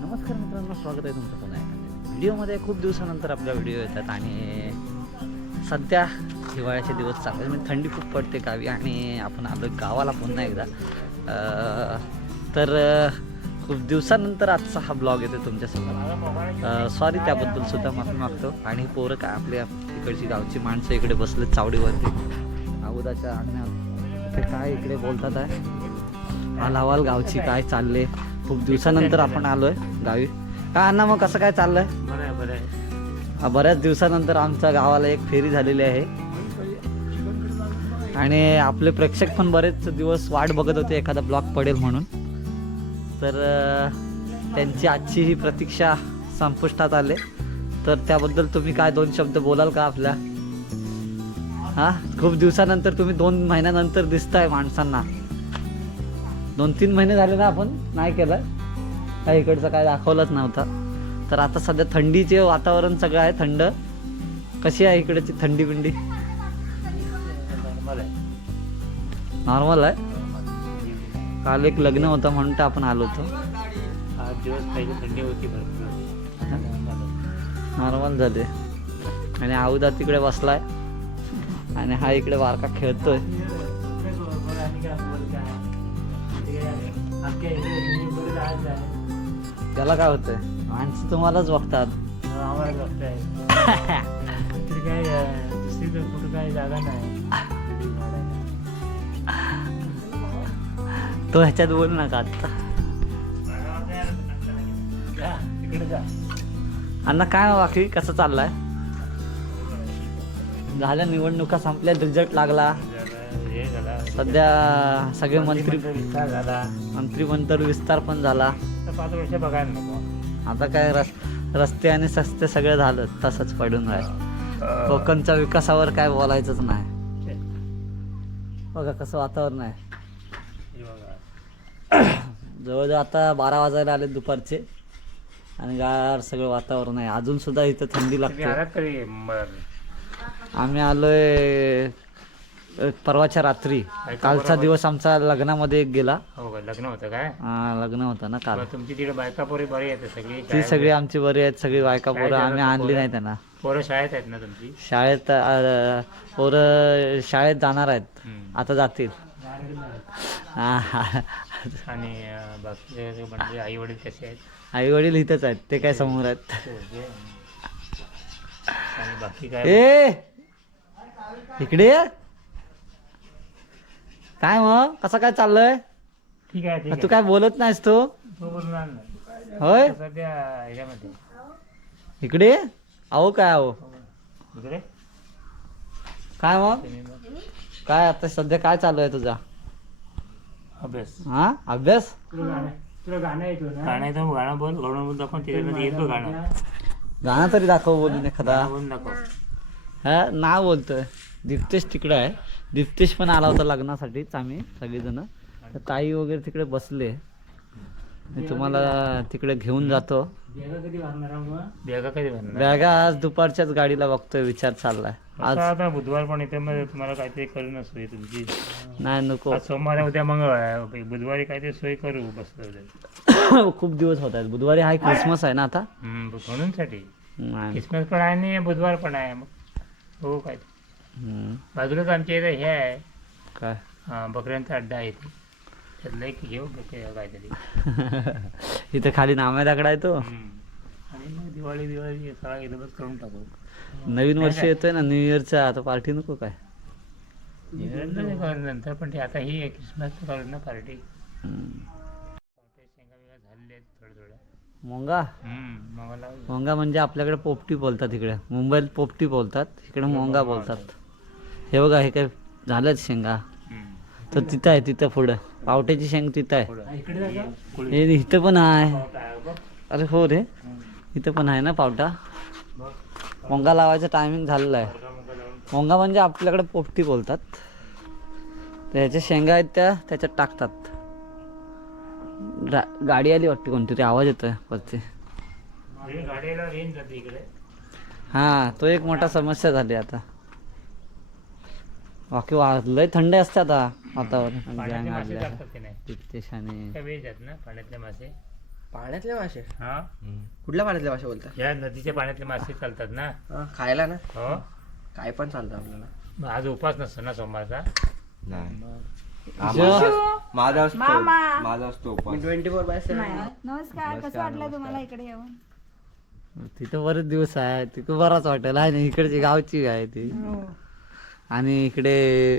नमस्कार मित्रांनो स्वागत आहे तुमचं पुन्हा व्हिडिओमध्ये. खूप दिवसानंतर आपल्या व्हिडिओ येतात आणि सध्या हिवाळ्याचे दिवस चांगले म्हणजे थंडी खूप पडते गावी आणि आपण आलो गावाला पुन्हा एकदा. तर खूप दिवसानंतर आजचा हा ब्लॉग येतो तुमच्यासमोर. सॉरी त्याबद्दल सुद्धा माफी मागतो. आणि पोरं काय आपल्या इकडची गावची माणसं इकडे बसलेत चावडीवरती. अगोदरच्या ते काय इकडे बोलतात आहे? हाल गावची काय चालले? खूप दिवसानंतर आपण आलोय गावी. काय अण्णा मग कसं काय चाललंय? आहे बऱ्याच दिवसानंतर आमच्या गावाला एक फेरी झालेली आहे. आणि आपले प्रेक्षक पण बरेच दिवस वाट बघत होते एखादा ब्लॉग पडेल म्हणून. तर त्यांची आजची ही प्रतीक्षा संपुष्टात आले. तर त्याबद्दल तुम्ही काय दोन शब्द बोलाल का आपल्या? हा? खूप दिवसानंतर तुम्ही दोन महिन्यानंतर दिसताय माणसांना. दोन तीन महिने झाले ना आपण नाही केलं. काय इकडचं काय दाखवलंच नव्हता. तर आता सध्या थंडीचे वातावरण सगळं आहे थंड. कशी आहे इकडची थंडी बिंडी? नॉर्मल आहे. नॉर्मल आहे? काल एक लग्न होतं म्हणून तर आपण आलो होतो. आठ दिवस पहिली थंडी होती भरपूर. आता normal आहे. नॉर्मल झाले. आणि आऊदा तिकडे बसलाय. आणि हा इकडे बारका खेळतोय. त्याला काय होतंय? माणसं तुम्हालाच बघतात. काय दुसरी कुठं काय जागा नाही तो ह्याच्यात बोल नका आता? अण्णा काय बाकी? कसं चाललाय? झाल्या निवडणुका संपल्या रिझल्ट लागला. सध्या सगळे मंत्री विस्तार झाला मंत्रिमंडळ विस्तार पण झाला. पाच वर्ष बघायला नको आता काय रस रस्ते आणि सस्ते सगळं झालं तसंच पडून राहील. कोकणच्या विकासावर काय बोलायचंच नाही. बघा कसं वातावरण आहे. जवळजवळ आता बारा वाजायला आले दुपारचे. आणि गार सगळं वातावरण आहे. अजून सुद्धा इथं थंडी लागते. आम्ही आलोय अ, परवाच्या रात्री. कालचा दिवस आमचा लग्नामध्ये एक गेला. हो का? लग्न होतं काय? हा, लग्न होतं ना काल. मग तुमची तिकडे बायका पोरी बरी आहेत सगळी? ती सगळी आमची बरी आहेत सगळी बायका पोरं आम्ही आणली नाही त्यांना. पोरं शाळेत आहेत ना तुमची? शाळेत अ, पोरं शाळेत जाणार आहेत. हम्म. आता जातील. आणि अं, म्हणजे आई वडील कसे आहेत? आई वडील इथंच आहेत. ते काय समोर आहेत. आणि बाकी काय? ए! इकडे. काय मग? कसं काय चाललंय? ठीक आहे ठीक तू काय बोलत नाहीस तू? बोलणार नाही. होय? सध्या ह्याच्यामध्ये. इकडे. अहो काय अहो इकडे काय मग? काय आता सध्या काय चालू आहे तुझा? अभ्यास. हा? अभ्यास? तुला गाणं गाणं येतो गाणं येतो गाणं बोल. गाणं बोल दाखव त्याच्यामध्ये येतो गाणं. गाणं तरी दाखव बोलून एखादा बोलून दाखव. हा नाव बोलतोय. दीप्तेश तिकडे आहे. दीप्तेश पण आला होता लग्नासाठीच आम्ही सगळेजण. तर ताई वगैरे तिकडे बसले. मी तुम्हाला तिकडे घेऊन जातो. बॅगा कधी भरणार? मग बॅगा कधी भरणार बॅगा आज दुपारच्याच गाडीला बघतोय विचार चाललाय. आज आता आता बुधवार पण येते मग तुम्हाला काहीतरी करू नसतो तुमची. नाही नको. आज सोमवार आहे, उद्या मंगळवार आहे. बुधवारी काहीतरी सोय करू बसलं खूप दिवस होत आहेत. बुधवारी हा क्रिसमस आहे ना आता? म्हणून साठी नाही. क्रिसमस पण आहे आणि बुधवार पण आहे. मग हो काय. बाजूलाच आमच्या इथे हे आहे. काय? हा, बकऱ्यांचा अड्डा आहे इथे. त्यातलं एक घेऊ बकऱ्या काहीतरी. इथे खाली नाम्या दाकडा आहे तो. हम्म. आणि मग दिवाळी दिवाळी सगळा एकदमच करून टाकू. नवीन वर्ष येतोय ना न्यू इयरचा आता पार्टी नको काय? करू नंतर पण ते आता ही क्रिसमस करू ना पार्टी हम्म. शेंगा बिंगा झालेल्या आहेत थोड्या थोड्या. मोंगा? मग म्हणजे आपल्याकडे पोपटी बोलतात इकडे. मुंबईत पोपटी बोलतात इकडे मोंगा बोलतात. हे बघा हे काय झालंच शेंगा. तर तिथं आहे तिथं पुढं. पावट्याची शेंग तिथं आहे. हे इथं पण आहे. अरे हो रे. इथं पण आहे ना पावटा. मोंगा लावायचं टायमिंग झालेलं आहे. मोंगा म्हणजे आपल्याकडे पोपटी बोलतात. तर ह्याच्या शेंगा आहेत त्या त्याच्यात टाकतात. गाडी आली वाटते कोणती तरी आवाज येतोय वरती. हे हा तो एक मोठा समस्या झाली आता. बाकी लय थंड असते आता वातावरण. पाण्यातले गँग मासे पाण्यातले मासे? पाण्यातले मासे? हा? कुठल्या पाण्यातले मासे बोलता? या नदीच्या पाण्यातले मासे चालतात ना. हा, खायला ना? हो. काय पण चालतं आपल्याला. आज उपास नसतो ना सोमवारचा? माझा असतो. माझा असतो उपास. ट्वेंटी फोर बाय नमस्कार कसं वाटलं तुम्हाला इकडे येऊन? तिथं बरेच दिवस आहे. तिथं बराच वाटेल. आहे ना इकडची गावची आहे ती. आणि इकडे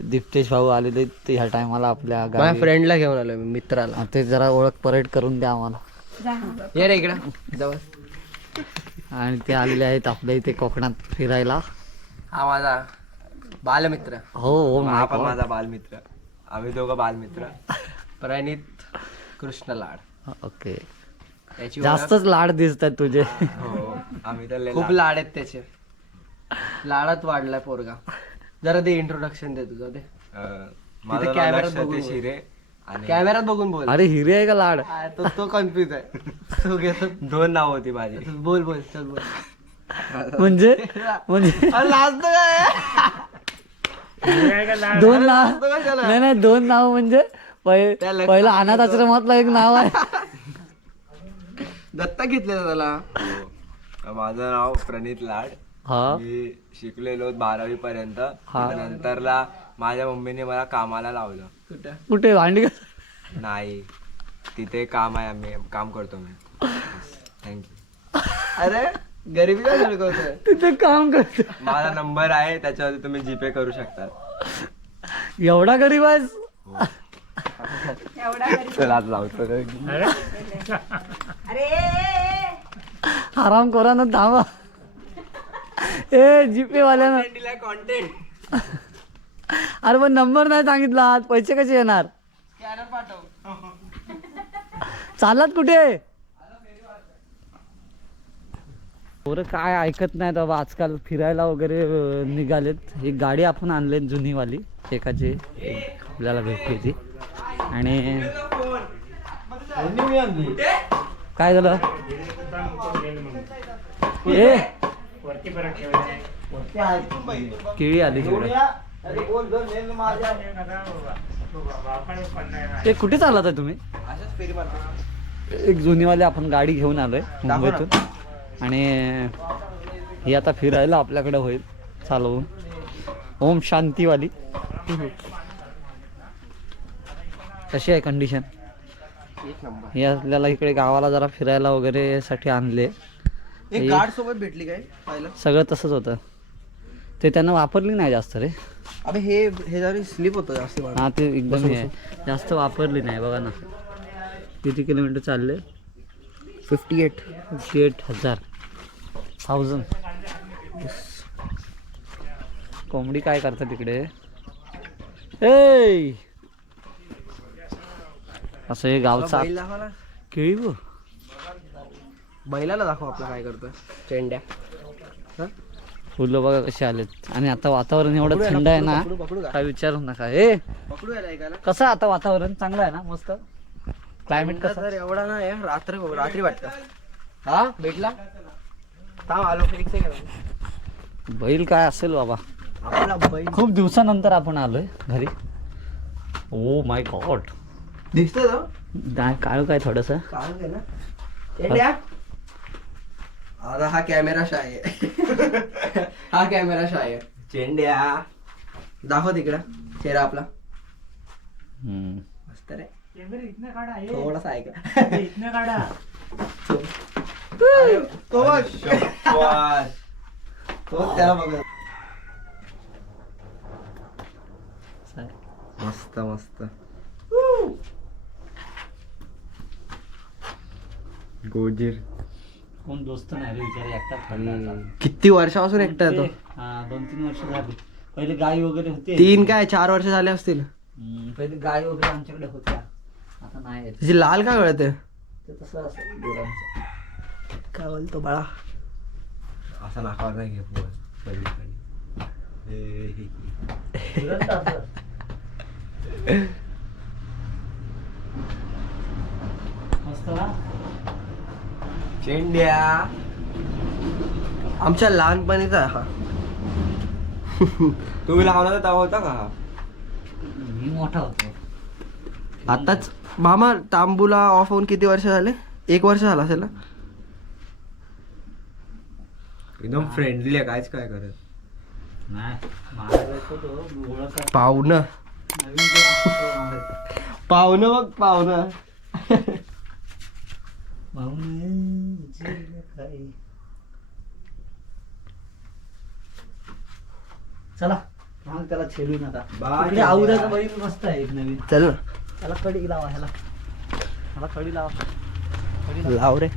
दिप्तेश भाऊ आलेले ते ह्या टायमाला आपल्या माझ्या गावी. फ्रेंडला घेऊन आलोय मी मित्राला. हा, ते जरा ओळख परेड करून द्या आम्हाला. जा. ये रे इकडं. जवळ. आणि ते आलेले आहेत आपल्या इथे कोकणात फिरायला. हा माझा बालमित्र. हो हो हा. माझा बालमित्र. आम्ही दोघं बालमित्र. प्रणित कृष्ण लाड. ओके. त्याची ओळख- जास्तच लाड दिसतात तुझे. हो आम्ही तर लय खूप लाड- लाड आहेत त्याचे. लाडात वाढलाय पोरगा. जरा ते इंट्रोडक्शन दे तुझं ते अं, माझं नाव कॅमेऱ्यात लक्ष बघून ते बोल. शिरे आणि कॅमेऱ्यात बघून बोल. अरे हिरे आहे का लाड? आ, तो तो कन्फ्युज आहे. तो घेतो दोन नाव होती माझी. बोल बोल चल बोल. म्हणजे? म्हणजे? अरे लाजतो काय दोन नाव? नाही नाही दोन नाव म्हणजे पहिलं अनाथ आश्रमातलं एक नाव आहे. दत्ता घेतलेला त्याला. हो. माझं नाव प्रणित लाड. हा. मी शिकलेलो बारावी पर्यंत. हा. नंतरला माझ्या मम्मीने मला कामाला लावलं. कुठं? कुठे? भांडी नाही. तिथे काम आहे आम्ही. काम करतो मी. थँक्यू अरे गरिबी काय झळकवतोय तिथे काम करतो माझा नंबर आहे त्याच्यावरती तुम्ही जीपे करू शकता. एवढा गरीब आहेस? एवढा गरीब चला आज लावतो अरे. आराम करा ना थांबा. ए जीपे वाल्यानं अरे पण नंबर नाही सांगितला आज. पैसे कसे येणार? चालत कुठे? पोरं काय ऐकत नाही बाबा. आजकाल फिरायला वगैरे निघालेत. एक गाडी आपण आणले जुनीवाली. एकाची. आपल्याला भेटली ती आणि काय झालं? ए! केळी आली ते कुठे चालत आहे तुम्ही? एक जुनीवाली आपण गाडी घेऊन आलोय मुंबईतून. आणि ही आता फिरायला आपल्याकडे होईल. चालवून ओम शांतीवाली. कशी आहे कंडिशन ही आपल्याला इकडे गावाला जरा फिरायला वगैरे साठी आणले. सोबत भेटली काय? सगळं तसंच होतं. ते त्यानं वापरली नाही जास्त रे. अबे हे हे जरी स्लिप होतं जास्त. हा ते एकदम हे. जास्त वापरली नाही बघा ना. किती किलोमीटर चालले? फिफ्टी एट फिफ्टी एट हजार थाउजंड कोंबडी काय करतात तिकडे? ए असं हे गावचा दाखव केळी गो बैलाला दाखव आपलं काय करतोय. चेंड्या. हा? फुलं बघा कसे आलेत. आणि आता वातावरण एवढं थंड आहे ना पकडू, पकडू का? काय विचारू नका. ए पकडू याला ऐकायला कसं आता वातावरण? चांगलं आहे ना? मस्त? क्लायमेट कसं? तर एवढा नाही आहे, रात्र रात्री वाटतं. हा? भेटला? थांब आलो. एक सेकंड बैल काय असेल बाबा? आपला बैल. खूप दिवसानंतर आपण आलोय घरी. ओ माय गॉड दिसतोय तो? काय काळू काय थोडस? सांगते ना? चेंड्या आता हा कॅमेरा शाय आहे. हा कॅमेरा शाय आहे. चेंड्या दाखव तिकडं. चेहरा आपला. मस्त रे. इथनं काढा हे. थोडासा ऐका. इथनं काढा. तो बघ. तो त्याला बघ. मस्त मस्त. गोजीर. कोण दोस्त नाही रे विचार एकटा किती वर्षापासून एकटा येतो हा दोन तीन वर्ष झाली. पहिले गाय वगैरे होते. तीन काय चार वर्ष झाले असतील? हम्म, पहिले गाय वगैरे आमच्याकडे होत्या. नाही. त्याची लाल का कळते ते तसं असतं. काय बोलतो बाळा असा नाकावर नाही पलीकडे. हे, हे, हे. असं. मस्त ना चेंड्या आमच्या लहानपणीचा आहे हा तुम्ही लावला तेव्हा होता का हा? मी मोठा होतो आताच मामा तांबूला ऑफ होऊन किती वर्ष झाले? एक वर्ष झालं असेल ना? एकदम फ्रेंडली आहे काहीच काय करत. पाहुणं. पाहुणं बघ पाहुणं. चला. मग त्याला छेडून आता बाय, इकडे मस्त आहे एक नवीन. चल ना. ह्याला कडी लावा ह्याला. ह्याला कडी लावा. कडी लावा. लाव रे.